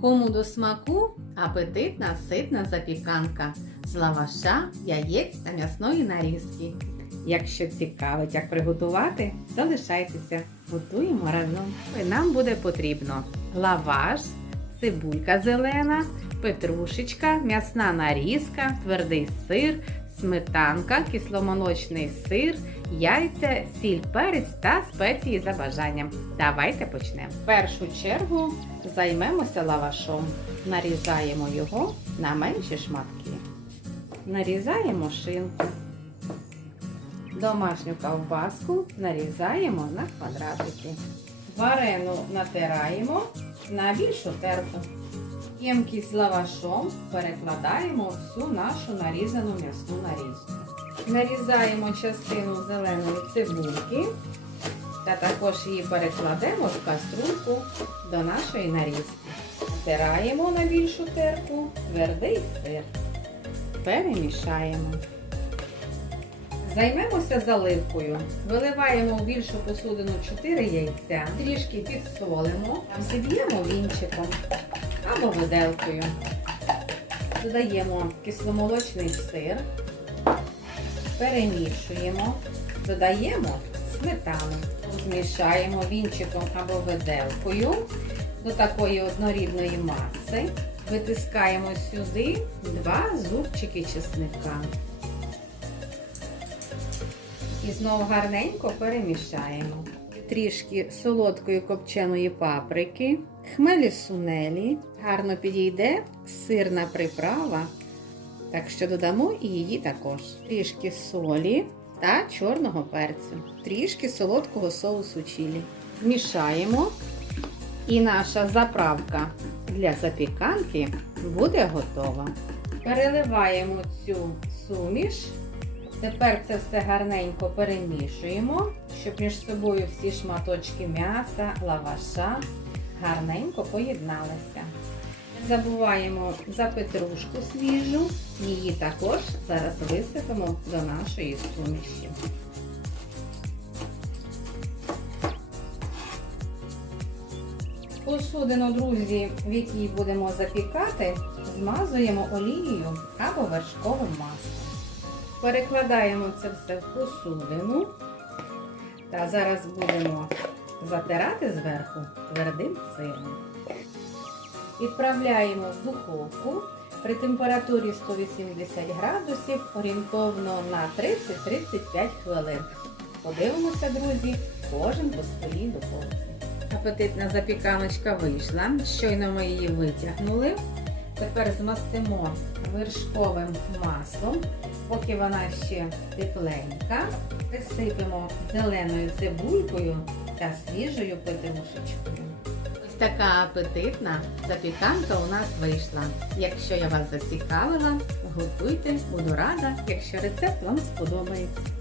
Кому до смаку апетитна ситна запіканка з лаваша, яєць та м'ясної нарізки. Якщо цікавить, як приготувати, залишайтеся, готуємо разом. Нам буде потрібно лаваш, цибулька зелена, петрушечка, м'ясна нарізка, твердий сир, сметанка, кисломолочний сир, яйця, сіль, перець та спеції за бажанням. Давайте почнемо. В першу чергу займемося лавашом. Нарізаємо його на менші шматки. Нарізаємо шинку. Домашню ковбаску нарізаємо на квадратики. Варену натираємо на більшу терку. Ємкість з лавашом перекладаємо всю нашу нарізану м'ясну нарізку. Нарізаємо частину зеленої цибульки та також її перекладемо в каструльку до нашої нарізки. Натираємо на більшу терку твердий сир. Перемішаємо. Займемося заливкою. Виливаємо в більшу посудину 4 яйця, трішки підсолимо, зіб'ємо вінчиком або виделкою. Додаємо кисломолочний сир, перемішуємо, додаємо сметану, змішаємо вінчиком або виделкою до такої однорідної маси. Витискаємо сюди два зубчики чесника. І знову гарненько перемішаємо. Трішки солодкої копченої паприки, хмелі сунелі, гарно підійде сирна приправа, так що додамо і її також. Трішки солі та чорного перцю, трішки солодкого соусу чилі. Змішаємо, і наша заправка для запіканки буде готова. Переливаємо цю суміш. Тепер це все гарненько перемішуємо, щоб між собою всі шматочки м'яса, лаваша гарненько поєдналися. Забуваємо за петрушку свіжу, її також зараз висипемо до нашої суміші. Посудину, друзі, в якій будемо запікати, змазуємо олією або вершковим маслом. Перекладаємо це все в посудину. Та зараз будемо затирати зверху твердим сиром. Відправляємо в духовку при температурі 180 градусів орієнтовно на 30-35 хвилин. Подивимося, друзі, кожен по своїй духовці. Апетитна запіканочка вийшла. Щойно ми її витягнули. Тепер змастимо вершковим маслом, поки вона ще тепленька. Присипемо зеленою цибулькою та свіжою петрушечкою. Така апетитна запіканка у нас вийшла. Якщо я вас зацікавила, готуйте, буду рада, якщо рецепт вам сподобається.